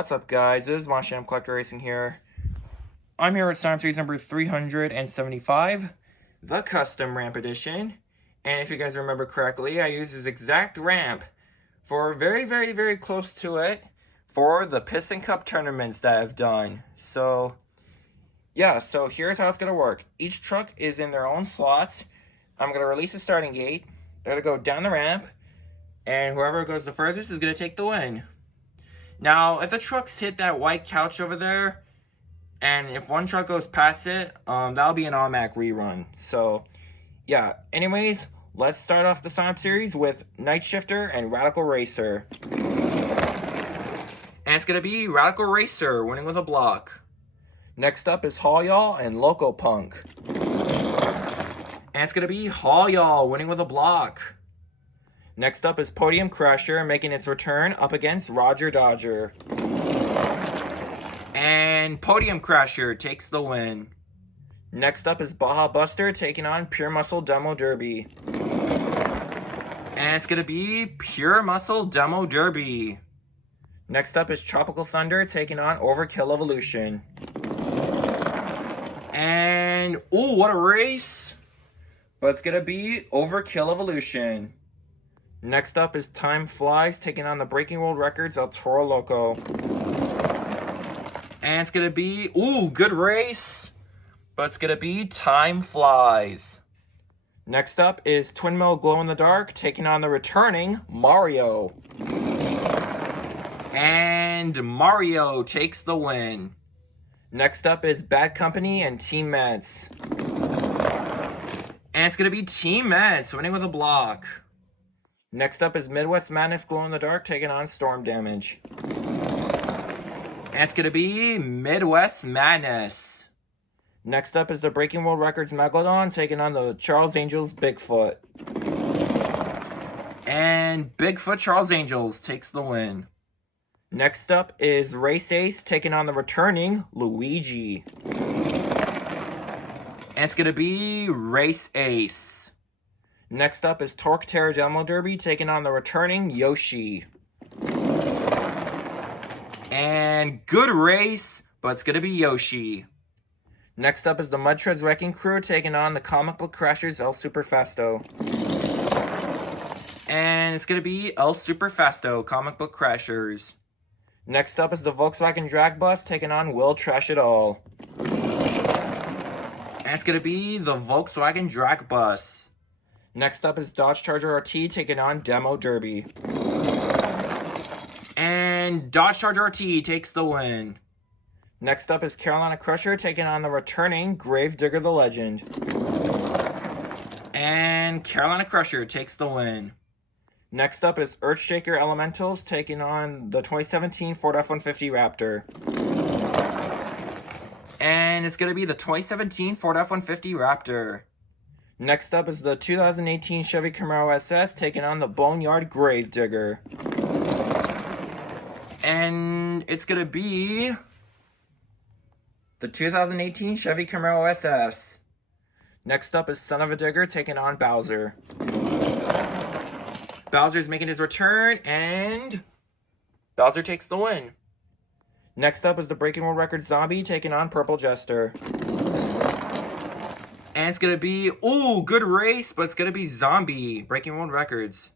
What's up, guys? This is Monsham Collector Racing here. I'm here at Science Series number 375, the Custom Ramp Edition. And if you guys remember correctly, I used this exact ramp for very close to it for the Piston Cup tournaments that I've done. So, yeah, so here's how it's going to work. Each truck is in their own slots. I'm going to release the starting gate. They're going to go down the ramp. And whoever goes the furthest is going to take the win. Now, if the trucks hit that white couch over there, and if one truck goes past it, that'll be an automatic rerun. So, yeah. Anyways, let's start off the sign-up series with Night Shifter and Radical Racer. And it's going to be Radical Racer winning with a block. Next up is Haul Y'all and Loco Punk. And it's going to be Haul Y'all winning with a block. Next up is Podium Crusher making its return up against Roger Dodger. And Podium Crusher takes the win. Next up is Baja Buster taking on Pure Muscle Demo Derby. And it's going to be Pure Muscle Demo Derby. Next up is Tropical Thunder taking on Overkill Evolution. And, ooh, what a race! But it's going to be Overkill Evolution. Next up is Time Flies taking on the Breaking World Records El Toro Loco. And it's going to be, ooh, good race. But it's going to be Time Flies. Next up is Twin Mill Glow in the Dark taking on the returning Mario. And Mario takes the win. Next up is Bad Company and Team Mets. And it's going to be Team Mets winning with a block. Next up is Midwest Madness Glow in the Dark taking on Storm Damage. And it's going to be Midwest Madness. Next up is the Breaking World Records Megalodon taking on the Charles Angels Bigfoot. And Bigfoot Charles Angels takes the win. Next up is Race Ace taking on the returning Luigi. And it's going to be Race Ace. Next up is Torque Terror Demo Derby taking on the returning Yoshi. And good race, but it's going to be Yoshi. Next up is the Mud Treads Wrecking Crew taking on the Comic Book Crashers El Superfasto. And it's going to be El Superfasto, Comic Book Crashers. Next up is the Volkswagen Drag Bus taking on Will Trash It All. And it's going to be the Volkswagen Drag Bus. Next up is Dodge Charger RT taking on Demo Derby. And Dodge Charger RT takes the win. Next up is Carolina Crusher taking on the returning Gravedigger the Legend. And Carolina Crusher takes the win. Next up is Earthshaker Elementals taking on the 2017 Ford F-150 Raptor. And it's going to be the 2017 Ford F-150 Raptor. Next up is the 2018 Chevy Camaro SS taking on the Boneyard Gravedigger. And it's going to be the 2018 Chevy Camaro SS. Next up is Son of a Digger taking on Bowser. Bowser's making his return, and Bowser takes the win. Next up is the Breaking World Records Zombie taking on Purple Jester. And it's going to be, ooh, good race, but it's going to be Zombie, Breaking World Records.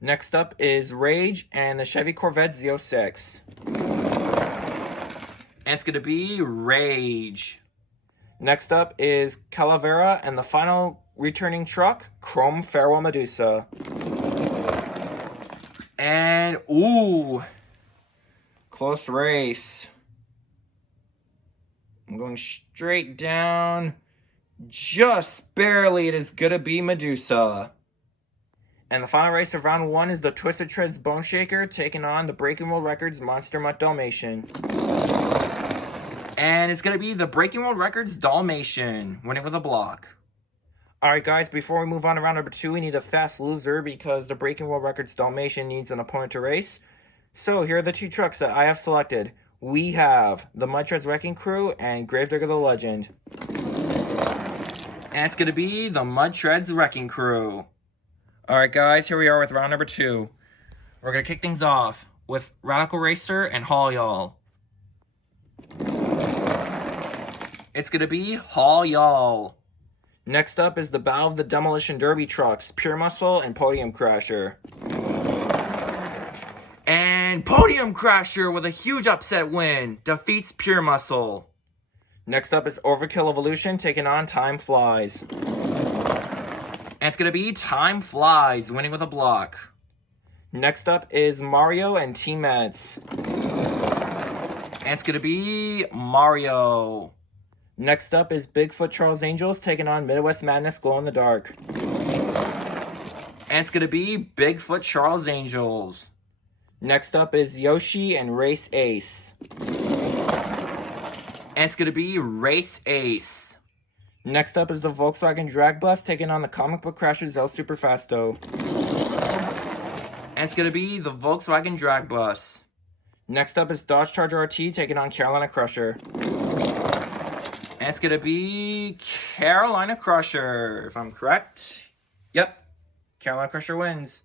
Next up is Rage and the Chevy Corvette Z06. And it's going to be Rage. Next up is Calavera and the final returning truck, Chrome Farewell Medusa. And, ooh, close race. I'm going straight down. Just barely, it is going to be Medusa. And the final race of round one is the Twisted Treads Bone Shaker taking on the Breaking World Records Monster Mutt Dalmatian. And it's going to be the Breaking World Records Dalmatian winning with a block. Alright guys, before we move on to round number two, we need a fast loser because the Breaking World Records Dalmatian needs an opponent to race. So here are the two trucks that I have selected. We have the Mud Treads Wrecking Crew and Gravedigger the Legend. And it's going to be the Mud Treads Wrecking Crew. Alright guys, here we are with round number two. We're going to kick things off with Radical Racer and Haul Y'all. It's going to be Haul Y'all. Next up is the Battle of the Demolition Derby trucks, Pure Muscle and Podium Crasher. And Podium Crasher with a huge upset win defeats Pure Muscle. Next up is Overkill Evolution taking on Time Flies. And it's going to be Time Flies winning with a block. Next up is Mario and Teammates. And it's going to be Mario. Next up is Bigfoot Charles Angels taking on Midwest Madness Glow in the Dark. And it's going to be Bigfoot Charles Angels. Next up is Yoshi and Race Ace. And it's going to be Race Ace. Next up is the Volkswagen Drag Bus taking on the Comic Book Crashers El Superfasto. And it's going to be the Volkswagen Drag Bus. Next up is Dodge Charger RT taking on Carolina Crusher. And it's going to be Carolina Crusher, if I'm correct. Yep, Carolina Crusher wins.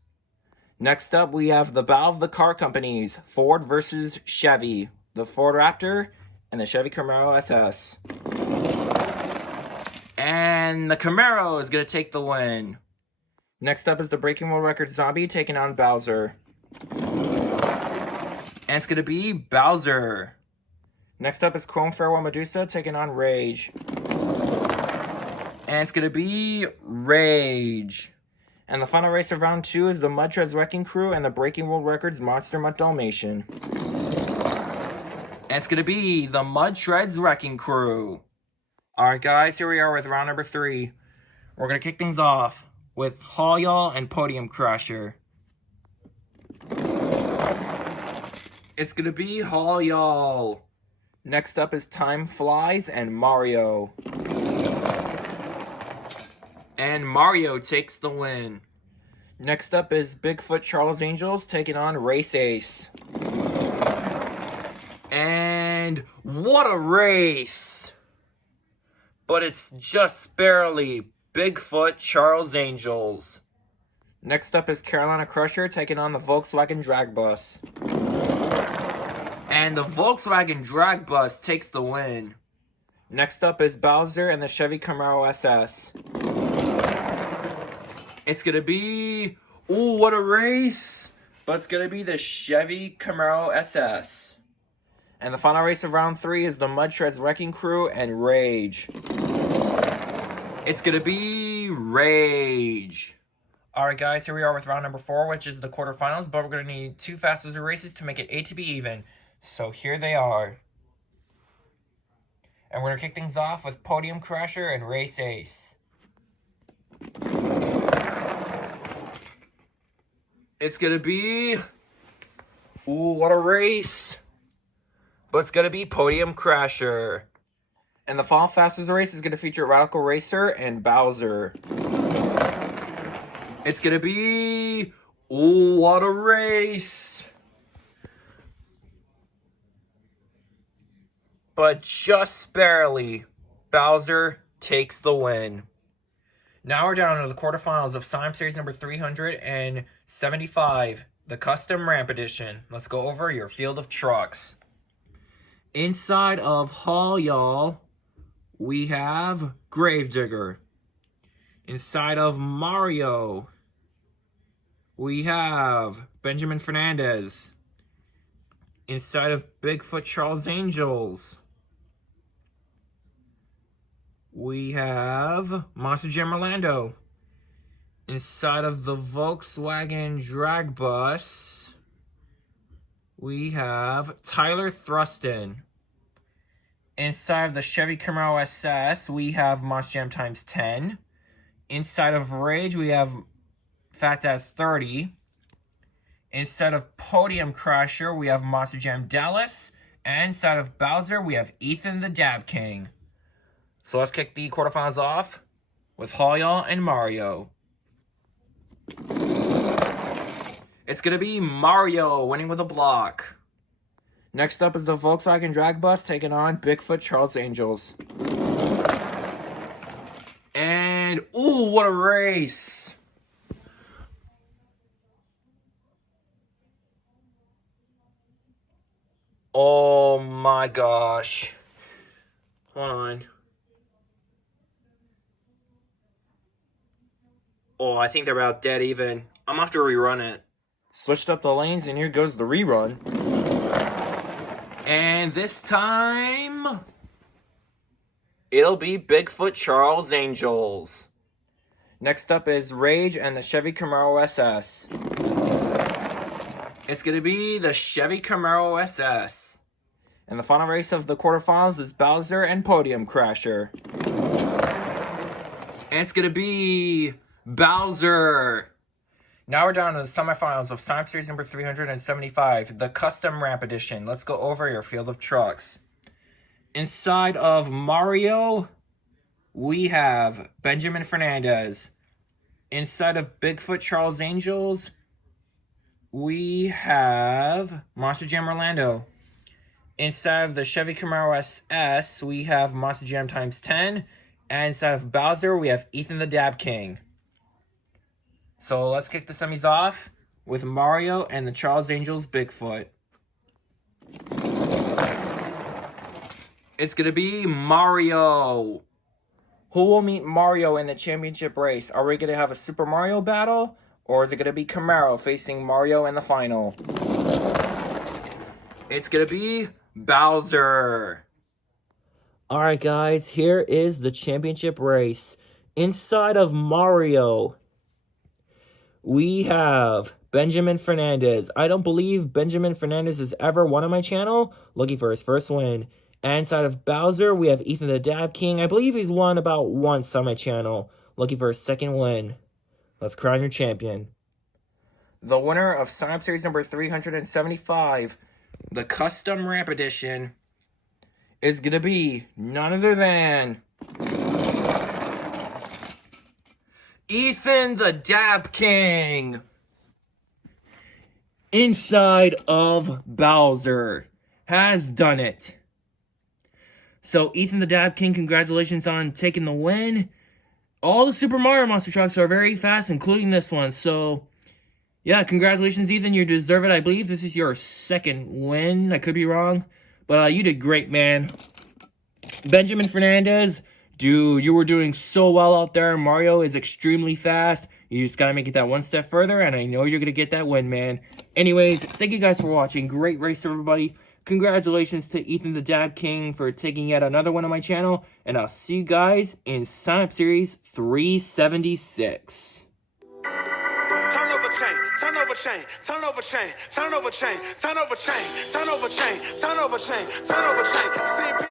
Next up, we have the Battle of the Car Companies, Ford versus Chevy. The Ford Raptor and the Chevy Camaro SS. And the Camaro is going to take the win. Next up is the Breaking World Record Zombie taking on Bowser. And it's going to be Bowser. Next up is Chrome Farewell Medusa taking on Rage. And it's going to be Rage. And the final race of round 2 is the Mud Treads Wrecking Crew and the Breaking World Records Monster Mutt Dalmatian. And it's going to be the Mud Treads Wrecking Crew. Alright guys, here we are with round number 3. We're going to kick things off with Haul Y'all and Podium Crasher. It's going to be Haul Y'all. Next up is Time Flies and Mario. And Mario takes the win. Next up is Bigfoot Charles Angels taking on Race Ace. And what a race! But it's just barely Bigfoot Charles Angels. Next up is Carolina Crusher taking on the Volkswagen Drag Bus. And the Volkswagen Drag Bus takes the win. Next up is Bowser and the Chevy Camaro SS. It's going to be, ooh, what a race. But it's going to be the Chevy Camaro SS. And the final race of round 3 is the Mud Treads Wrecking Crew and Rage. It's going to be Rage. Alright guys, here we are with round number 4, which is the quarterfinals. But we're going to need 2 fast loser races to make it 8 to be even. So here they are. And we're going to kick things off with Podium Crasher and Race Ace. It's going to be, ooh, what a race. But it's going to be Podium Crasher. And the final fastest race is going to feature Radical Racer and Bowser. It's going to be, ooh, what a race. But just barely, Bowser takes the win. Now we're down to the quarterfinals of Sim Series number 375, the Custom Ramp Edition. Let's go over your field of trucks. Inside of Haul Y'all, we have Gravedigger. Inside of Mario, we have Benjamin Fernandez. Inside of Bigfoot Charles Angels, we have Monster Jam Orlando. Inside of the Volkswagen Drag Bus, we have Tyler Thruston. Inside of the Chevy Camaro SS, we have Monster Jam times 10. Inside of Rage, we have Fat Ass 30. Inside of Podium Crasher, we have Monster Jam Dallas. And inside of Bowser, we have Ethan the Dab King. So let's kick the quarterfinals off with Haul Y'all and Mario. It's going to be Mario winning with a block. Next up is the Volkswagen Drag Bus taking on Bigfoot Charles Angels. And, ooh, what a race. Oh my gosh. Hold on. Oh, I think they're about dead even. I'm gonna have to rerun it. Switched up the lanes, and here goes the rerun. And this time, it'll be Bigfoot Charles Angels. Next up is Rage and the Chevy Camaro SS. It's going to be the Chevy Camaro SS. And the final race of the quarterfinals is Bowser and Podium Crasher. And it's going to be Bowser. Now we're down to the semifinals of Sonic Series number 375, the Custom Ramp Edition. Let's go over your field of trucks. Inside of Mario, we have Benjamin Fernandez. Inside of Bigfoot Charles Angels, we have Monster Jam Orlando. Inside of the Chevy Camaro SS, we have Monster Jam times 10. And inside of Bowser, we have Ethan the Dab King. So let's kick the semis off with Mario and the Charles Angels Bigfoot. It's going to be Mario. Who will meet Mario in the championship race? Are we going to have a Super Mario battle? Or is it going to be Camaro facing Mario in the final? It's going to be Bowser. Alright guys, here is the championship race. Inside of Mario, we have Benjamin Fernandez. I don't believe Benjamin Fernandez has ever won on my channel. Looking for his first win. And inside of Bowser, we have Ethan the Dab King. I believe he's won about once on my channel. Looking for his second win. Let's crown your champion. The winner of Sonic Series number 375, the Custom Ramp Edition, is going to be none other than Ethan the Dab King. Inside of Bowser has done it. So, Ethan the Dab King, congratulations on taking the win. All the Super Mario Monster trucks are very fast, including this one. So, yeah, congratulations, Ethan. You deserve it. I believe this is your second win. I could be wrong. But you did great, man. Benjamin Fernandez, dude, you were doing so well out there. Mario is extremely fast. You just got to make it that one step further, and I know you're going to get that win, man. Anyways, thank you guys for watching. Great race, everybody. Congratulations to Ethan the Dab King for taking yet another one on my channel, and I'll see you guys in Sonic Series 376. Turn over chain, turn over chain, turn over chain, turn over chain, turn over chain, turn over chain, turn over chain, turn over chain, turn over chain.